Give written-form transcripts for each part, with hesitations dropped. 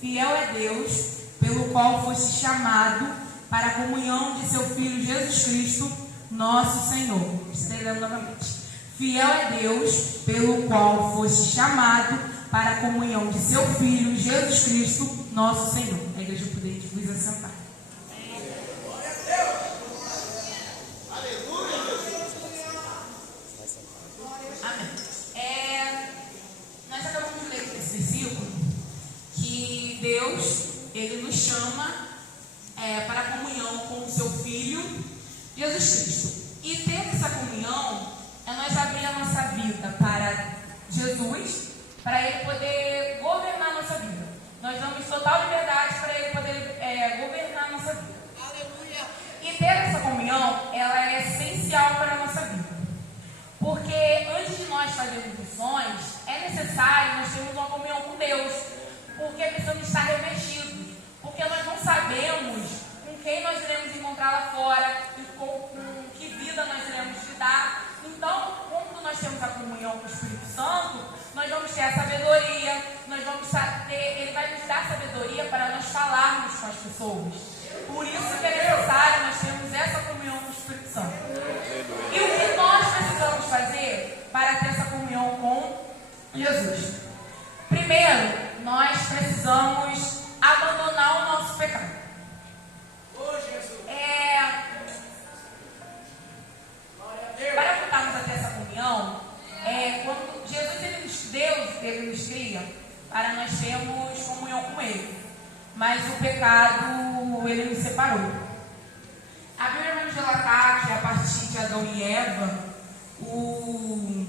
Fiel é Deus, pelo qual foste chamado para a comunhão de seu Filho Jesus Cristo, nosso Senhor. Escrevendo novamente. Fiel é Deus, pelo qual foste chamado para a comunhão de seu Filho Jesus Cristo, nosso Senhor. A igreja poderia vos assentar. Amém. Nós acabamos de ler esse versículo que Deus, Ele nos chama para a comunhão com o seu Filho Jesus Cristo. E ter essa comunhão é nós abrir a nossa vida para Jesus, para Ele poder governar a nossa vida. Nós damos total liberdade para Ele poder governar a nossa vida. Aleluia. E ter essa comunhão, ela é essencial para a nossa vida. Porque antes de nós fazermos missões, é necessário nós termos uma comunhão com Deus. Porque precisamos estar revestidos. Porque nós não sabemos com quem nós iremos encontrar lá fora e com que vida nós iremos lidar. Então, quando nós temos a comunhão com o Espírito Santo, nós vamos ter a sabedoria, Ele vai nos dar sabedoria para nós falarmos com as pessoas. Por isso que é necessário nós termos essa comunhão com o Espírito Santo. E o que nós precisamos fazer para ter essa comunhão com Jesus? Primeiro, nós precisamos abandonar o nosso pecado. Para voltarmos a ter essa comunhão, quando Jesus, Ele nos cria para nós termos comunhão com Ele. Mas o pecado, Ele nos separou. A Bíblia vai nos relatar que a partir de Adão e Eva, o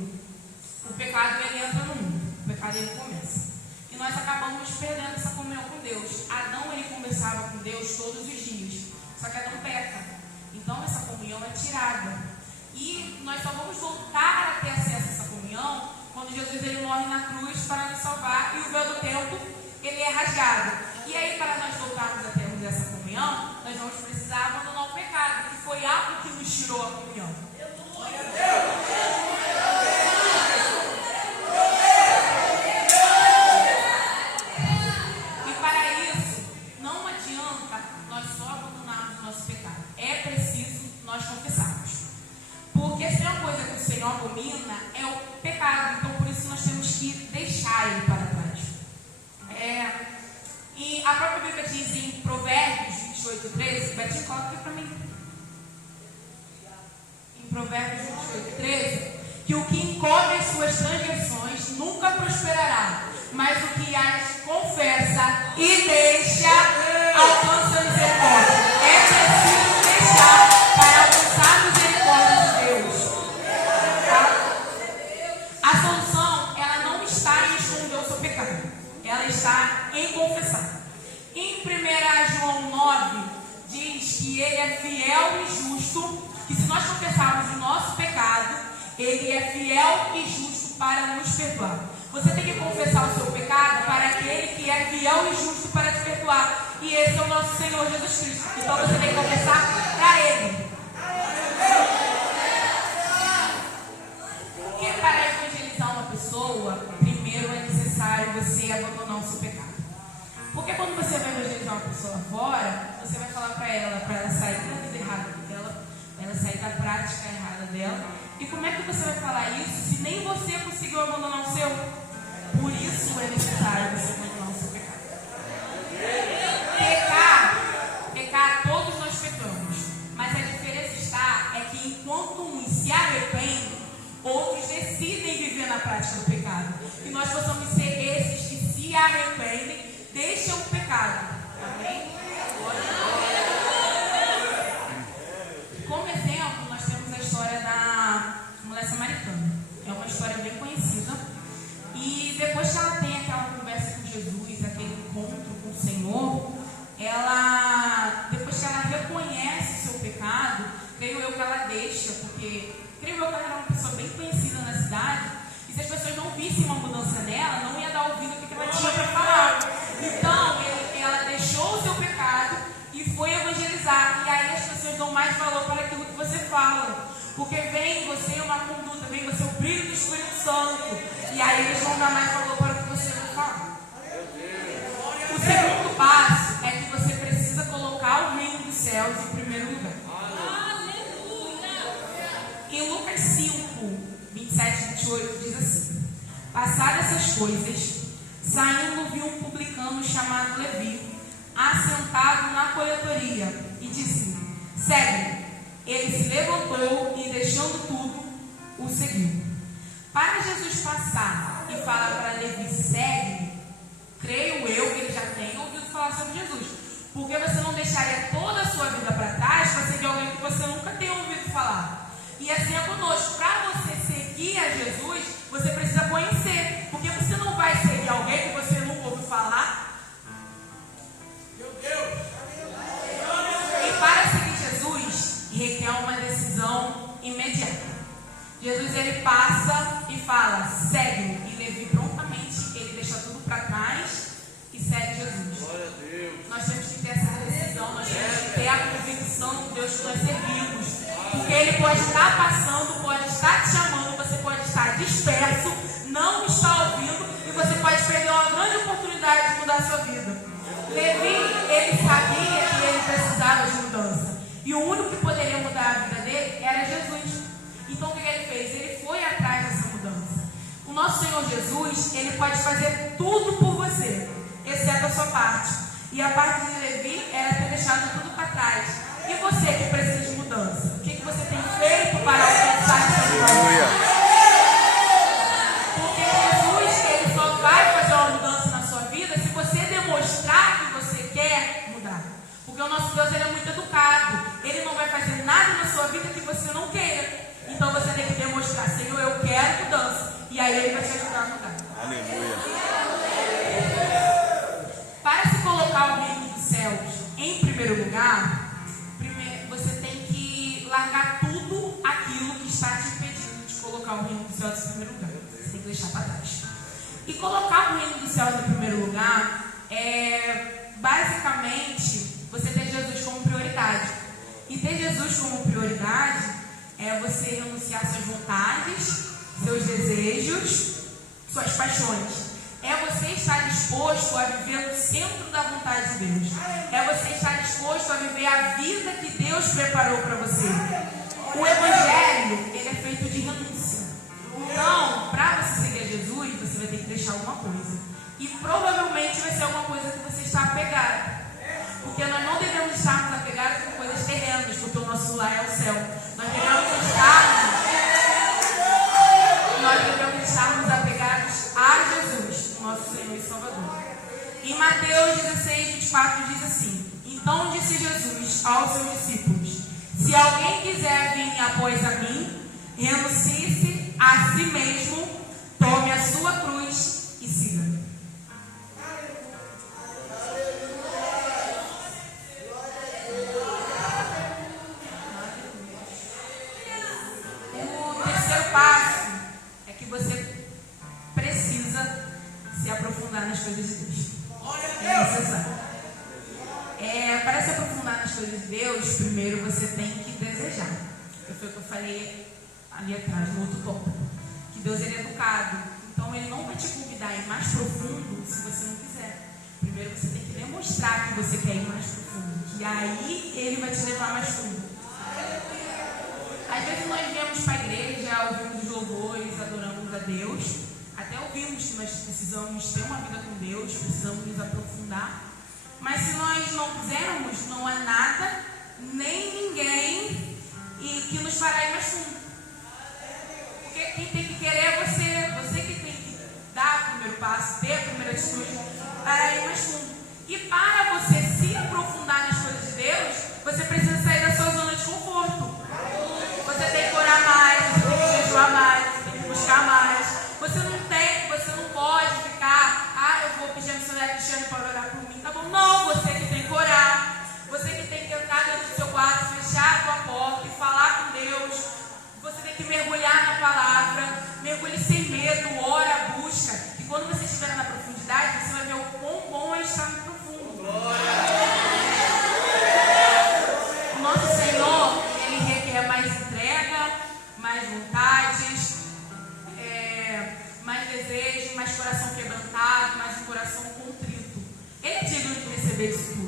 pecado ele entra no mundo. O pecado ele começa. E nós acabamos perdendo essa comunhão com Deus. Adão ele conversava com Deus todos os dias. Só que Adão peca. Então essa comunhão é tirada. E nós só vamos voltar a ter acesso a essa comunhão quando Jesus ele morre na cruz para nos salvar e o véu do templo ele é rasgado. E aí, para nós voltarmos a termos essa comunhão, nós vamos precisar abandonar o pecado, que foi algo que nos tirou a comunhão. E para isso, não adianta nós só abandonarmos o nosso pecado. É preciso nós confessarmos. Porque se é uma coisa que o Senhor abomina, é o pecado. Então, por isso, nós temos que deixar ele para trás. E a própria Bíblia diz em Provérbios 28:13, Betinho, coloca aqui para mim. Em Provérbios 28:13, que o que encobre as suas transgressões nunca prosperará, mas o que as confessa e deixa alcança misericórdia. É preciso deixar para alcançar a misericórdia de Deus. Tá? A solução, ela não está em esconder o seu pecado, ela está em confessar. Em 1 João 9, diz que Ele é fiel e justo, que se nós confessarmos o nosso pecado, Ele é fiel e justo para nos perdoar. Você tem que confessar o seu pecado para aquele que é fiel e justo para te perdoar. E esse é o nosso Senhor Jesus Cristo. Então você tem que confessar para Ele. Porque para evangelizar uma pessoa, primeiro é necessário você abandonar o seu pecado. Porque quando você vai evangelizar uma pessoa fora, você vai falar para ela sair da vida errada dela, para ela sair da prática errada dela. E como é que você vai falar isso se nem você conseguiu abandonar o seu? Por isso é necessário você abandonar o seu pecado. Pecar, todos nós pecamos. Mas a diferença está é que enquanto uns se arrependem, outros decidem viver na prática do pecado. Que nós possamos ser esses que se arrependem, deixam o pecado. Amém? Como exemplo, nós temos a história da mulher samaritana. É uma história bem conhecida. E depois que ela tem aquela conversa com Jesus, aquele encontro com o Senhor, depois que ela reconhece o seu pecado, creio eu que ela deixa, porque creio eu que ela era uma pessoa bem conhecida na cidade, e se as pessoas não vissem uma mudança nela, não ia dar ouvido ao que ela tinha para falar. Então, ela deixou o seu pecado e foi evangelizar. E aí as pessoas dão mais valor para aquilo que você fala. Porque vem em você uma conduta, vem em você o brilho do Espírito Santo. E aí eles vão dar mais valor para o que você não fala. O Passadas essas coisas, saindo viu um publicano chamado Levi, assentado na coletoria, e disse: segue-me. Ele se levantou e, deixando tudo, o seguiu. Para Jesus passar e falar para Levi: segue-me, creio eu que ele já tenha ouvido falar sobre Jesus. Porque você não deixaria toda a sua vida para trás para seguir alguém que você nunca tenha ouvido falar. E assim é conosco. Para você seguir a Jesus, você precisa conhecer. Porque você não vai seguir alguém que você nunca ouviu falar. Meu Deus! E para seguir Jesus, requer uma decisão imediata. Jesus, ele passa e fala: segue-me. E Levi prontamente, ele deixa tudo para trás e segue Jesus. Glória a Deus. Nós temos que ter essa decisão, nós temos que ter a convicção de Deus que nós servimos. Porque ele pode estar passando, pode estar te chamando, você pode estar disperso, não está ouvindo, e você pode perder uma grande oportunidade de mudar a sua vida. Levi, ele sabia que ele precisava de mudança. E o único que poderia mudar a vida dele era Jesus. Então o que ele fez? Ele foi atrás dessa mudança. O nosso Senhor Jesus, ele pode fazer tudo por você, exceto a sua parte. E a parte de Levi era ter deixado tudo para trás. E você que precisa de mudança? O que você tem feito para alcançar essa mudança? Porque Jesus, ele só vai fazer uma mudança na sua vida se você demonstrar que você quer mudar. Porque o nosso Deus, ele é muito educado. Ele não vai fazer nada na sua vida que você não queira. Então você tem que demonstrar: Senhor, eu quero mudança. E aí ele vai te ajudar a mudar. Aleluia. Para se colocar o reino dos céus em primeiro lugar, você tem que largar tudo aquilo que está te impedindo de colocar o reino dos céus em primeiro lugar. Você tem que deixar para trás. E colocar o reino dos céus em primeiro lugar é basicamente você ter Jesus como prioridade. E ter Jesus como prioridade é você renunciar suas vontades, seus desejos, suas paixões. É você estar disposto a viver no centro da vontade de Deus. É você estar disposto a viver a vida que Deus preparou para você. O Evangelho, ele é feito de renúncia. Então, para você seguir a Jesus, você vai ter que deixar alguma coisa. E provavelmente vai ser alguma coisa que você está apegado. Porque nós não devemos estarmos apegados com coisas terrenas, porque o nosso lar é o céu. Nós devemos estarmos apegados a Jesus, nosso Senhor e Salvador. Em Mateus 16, 24 diz assim: então disse Jesus aos seus discípulos: se alguém quiser vir após a mim, renuncie-se a si mesmo, tome a sua cruz e siga-me. O terceiro passo é que você precisa se aprofundar nas coisas de Deus. É necessário. Para se aprofundar nas coisas de Deus, primeiro você tem que desejar. Foi o que eu falei ali atrás, no outro tópico. Que Deus, ele é educado. Então ele não vai te convidar a ir mais profundo se você não quiser. Primeiro você tem que demonstrar que você quer ir mais profundo. Que aí ele vai te levar mais fundo. Às vezes nós viemos para a igreja, ouvimos os louvores, adoramos a Deus. Até ouvimos que nós precisamos ter uma vida com Deus, precisamos nos aprofundar. Mas se nós não fizermos, não há nada, nem ninguém que nos fará ir mais fundo. Porque quem tem que querer é você que tem que dar o primeiro passo, ter a primeira atitude para ir mais fundo. E para você se aprofundar nas coisas de Deus, você precisa sair da sua zona de conforto. Você tem que orar mais, você tem que jejuar mais, você tem que buscar mais. Você não pode ficar: eu vou pedir a missionária Cristiane para orar por mim, tá bom? Não, você que tem que orar. Você que tem que entrar dentro do seu quarto, fechar a tua porta e falar com Deus. Você tem que mergulhar na palavra, mergulhe sem medo, ora, busca. E quando você estiver na profundidade, você vai ver o quão bom é estar no profundo. O nosso Senhor, ele requer mais entrega, mais vontades, mais desejo, mais coração quebrantado, mais um coração contrito. Ele é digno de receber isso tudo.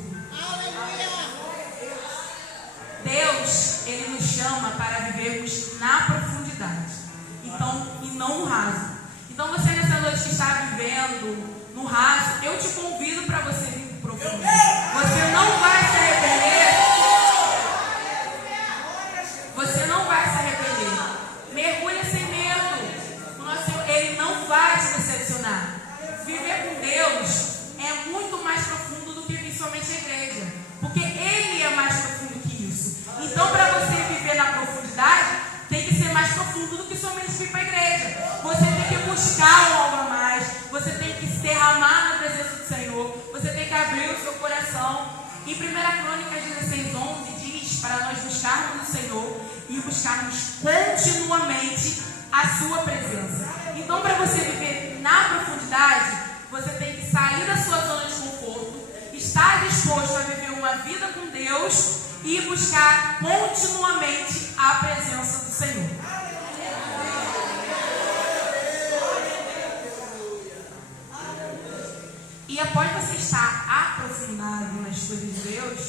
Deus, ele nos chama para vivermos na profundidade, então, e não no raso. Então você nessa pessoas que estão vivendo no raso, eu te convido para você vir pro profundo. Você não vai se arrepender. Você não vai se arrepender. Mergulha sem medo. O nosso Senhor, Ele não vai te decepcionar. Viver com Deus é muito mais profundo do que vir somente a igreja. Porque Ele é mais profundo que isso. Então, para você viver na profundidade, tem que ser mais profundo do que somente vir para a igreja. Você tem que buscar algo a mais. Você tem que se derramar na presença do Senhor. Você tem que abrir o seu coração. Em 1 Crônicas 16:11 diz para nós buscarmos o Senhor e buscarmos continuamente a sua presença. Então, para você viver na profundidade, você tem que sair da sua zona de conforto, estar disposto a viver uma vida com Deus e buscar continuamente a presença do Senhor. E após você estar aprofundado nas coisas de Deus,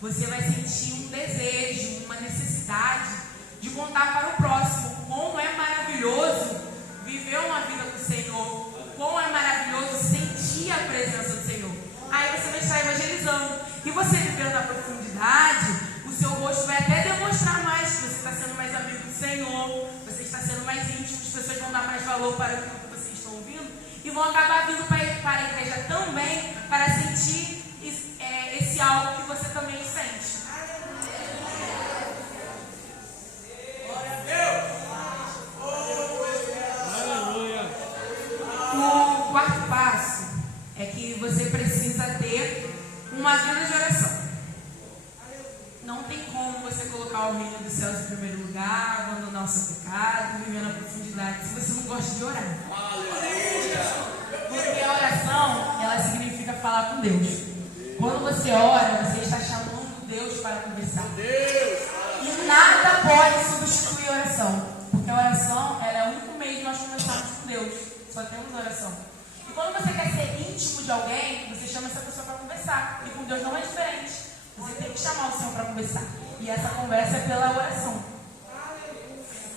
você vai sentir um desejo, uma necessidade de contar para o próximo como é maravilhoso viver uma vida com o Senhor, como é maravilhoso sentir a presença do Senhor. Aí você vai estar evangelizando. E você vivendo na profundidade, o seu rosto vai até demonstrar mais que você está sendo mais amigo do Senhor, você está sendo mais íntimo, as pessoas vão dar mais valor para aquilo que vocês estão ouvindo e vão acabar vindo para a igreja também para sentir esse algo que você também sente. O quarto passo é que você precisa ter uma vida de oração. Não tem como você colocar o reino dos céus em primeiro lugar, abandonar o seu pecado, viver na profundidade, se você não gosta de orar. Porque a oração, ela significa falar com Deus. Quando você ora, você está chamando Deus para conversar. E nada pode substituir a oração. Porque a oração, ela é o único meio de nós conversarmos com Deus. Só temos oração. E quando você quer ser íntimo de alguém, você chama essa pessoa para conversar. E com Deus não é diferente. Você tem que chamar o Senhor para conversar. E essa conversa é pela oração.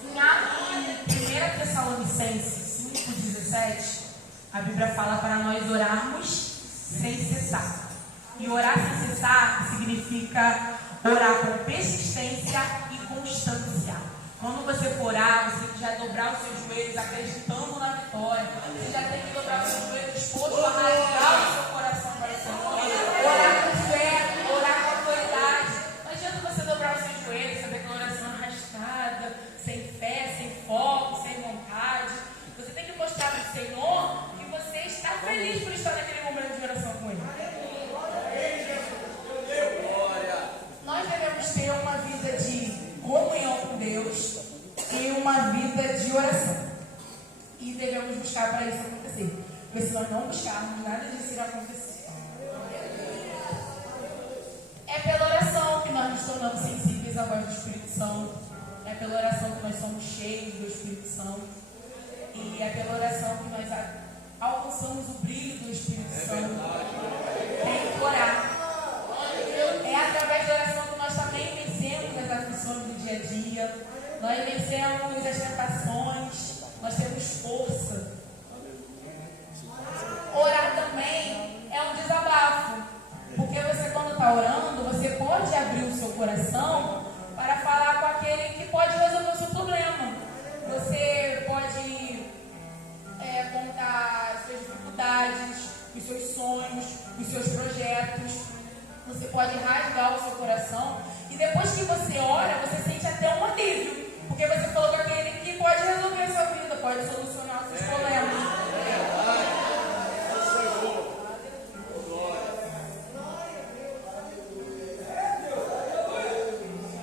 Em 1 Tessalonicenses 5:17, a Bíblia fala para nós orarmos sem cessar. E orar sem cessar significa orar com persistência e constância. Quando você for orar, você já dobrar os seus joelhos acreditando na vitória. Você já tem que dobrar os seus joelhos disposto a rasgar o seu coração para o Senhor. Orar com fé, orar com autoridade. Não adianta você dobrar os seus joelhos, saber que a oração é arrastada, sem fé, sem foco, sem vontade. Você tem que mostrar para o Senhor que você está feliz por estar naquele momento de oração com Ele. Nós devemos ter uma vida de comunhão com Deus e uma vida de oração. E devemos buscar para isso acontecer. Porque se nós não buscarmos, nada disso irá acontecer. É pela oração que nós nos tornamos sensíveis à voz do Espírito Santo. É pela oração que nós somos cheios do Espírito Santo. E é pela oração que nós alcançamos o brilho do Espírito Santo. Tem que orar. É através da oração que nós também vencemos as aflições do dia a dia. Nós vencemos as tentações. Nós temos força. Orar também é um desabafo. Porque você, quando está orando, você pode abrir o seu coração para falar com aquele que pode resolver o seu problema. Você pode contar as suas dificuldades, os seus sonhos, os seus projetos. Você pode rasgar o seu coração. E depois que você ora, você sente até um alívio. Porque você falou com aquele que pode resolver a sua vida, pode solucionar os seus problemas.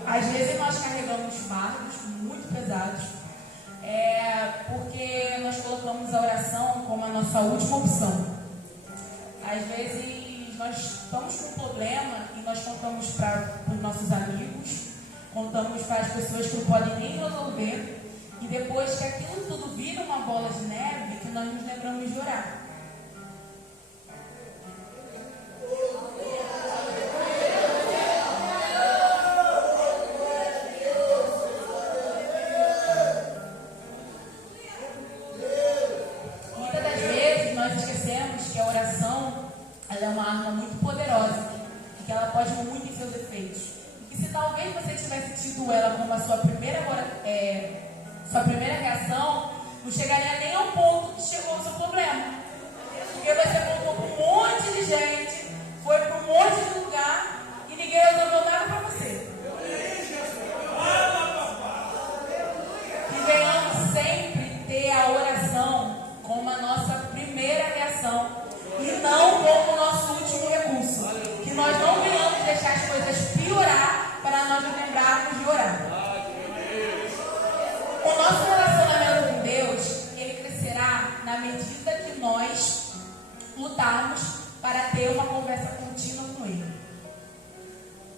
Às vezes nós carregamos fardos muito pesados, porque nós colocamos a oração como a nossa última opção. Às vezes nós estamos com um problema e nós contamos para os nossos amigos, contamos para as pessoas que não podem nem resolver, e depois que aquilo tudo vira uma bola de neve, que nós nos lembramos de orar. Muitas das que a oração ela é uma arma muito poderosa e que ela pode ir muito em seus efeitos. E que se talvez você tivesse tido ela como a sua primeira reação, não chegaria nem ao ponto que chegou o seu problema. Porque você voltou para um monte de gente, foi para um monte de lugar e ninguém resolveu nada para você. Que venhamos sempre ter a oração como a nossa primeira reação e não como o nosso último recurso. Que nós não venhamos deixar as coisas piorar para nós nos lembrarmos de orar. O nosso relacionamento com Deus, ele crescerá na medida que nós lutarmos para ter uma conversa contínua com Ele.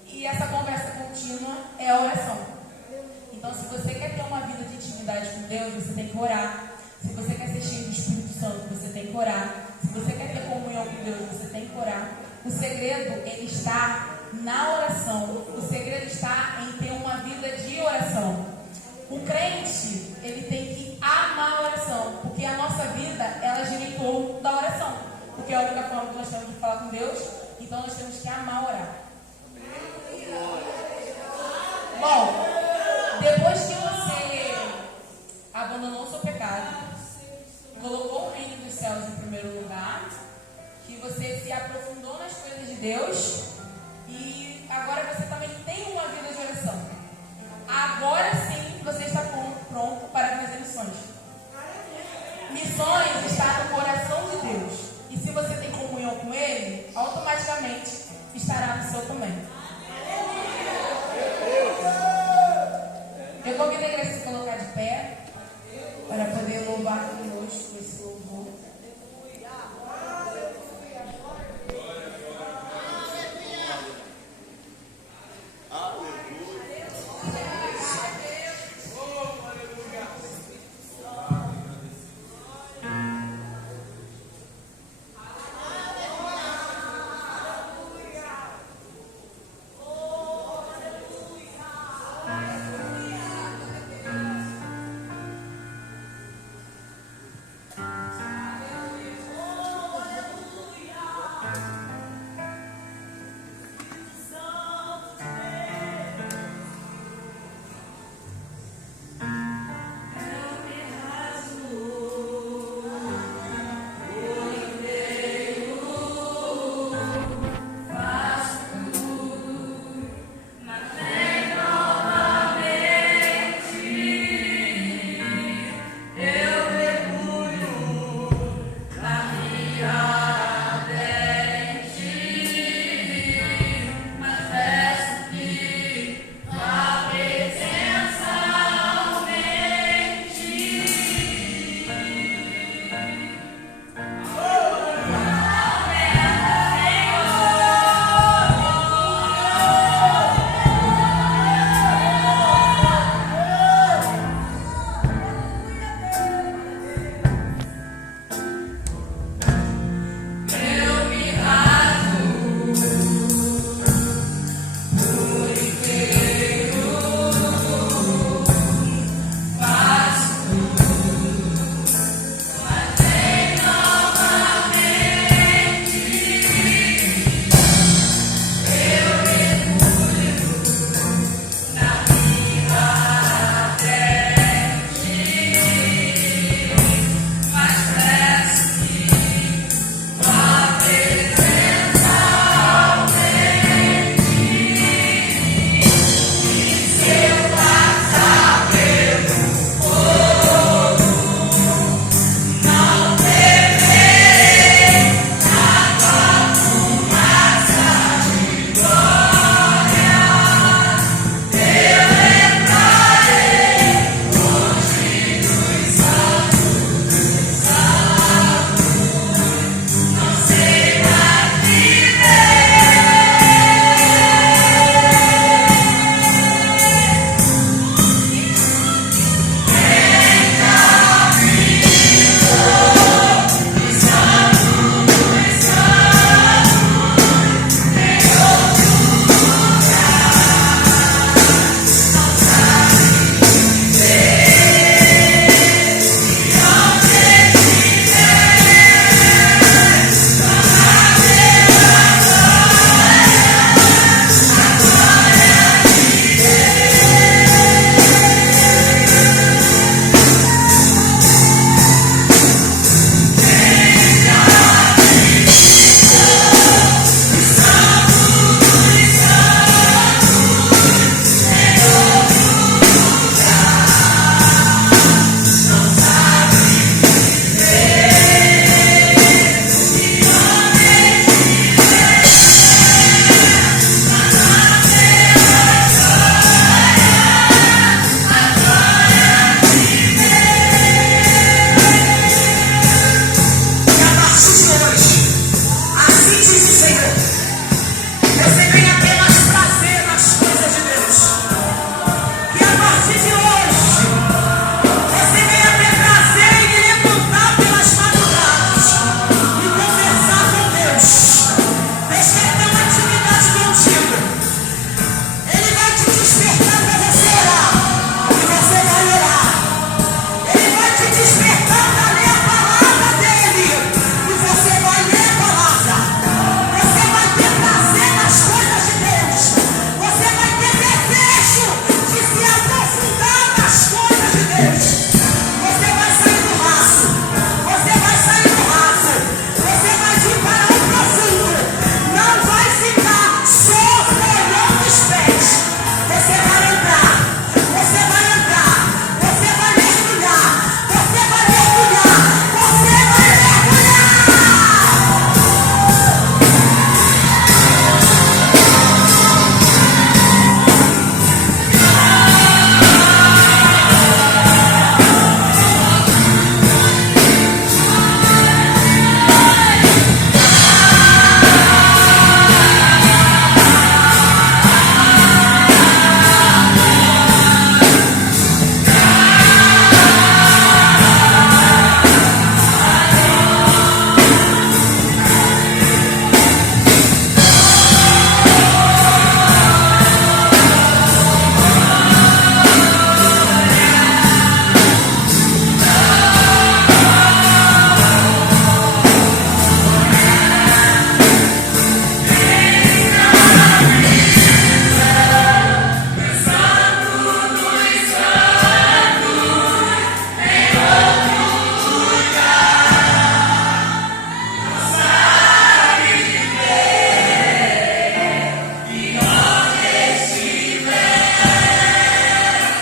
E essa conversa contínua é a oração. Então, se você quer ter uma vida de intimidade com Deus, você tem que orar. Se você quer ser cheio do Espírito Santo, você tem que orar. Se você quer ter comunhão com Deus, você tem que orar. O segredo, ele está na oração. O segredo está em ter uma vida de oração. O crente, ele tem que amar a oração, porque a nossa vida, ela gira em torno da oração. Porque é a única forma que nós temos de falar com Deus, então nós temos que amar orar. Bom, depois que você abandonou o seu pecado, colocou o reino dos céus em primeiro lugar, que você se aprofundou nas coisas de Deus, e agora você também tem uma vida de oração. Agora sim você está pronto para fazer missões. Missões está no coração de Deus.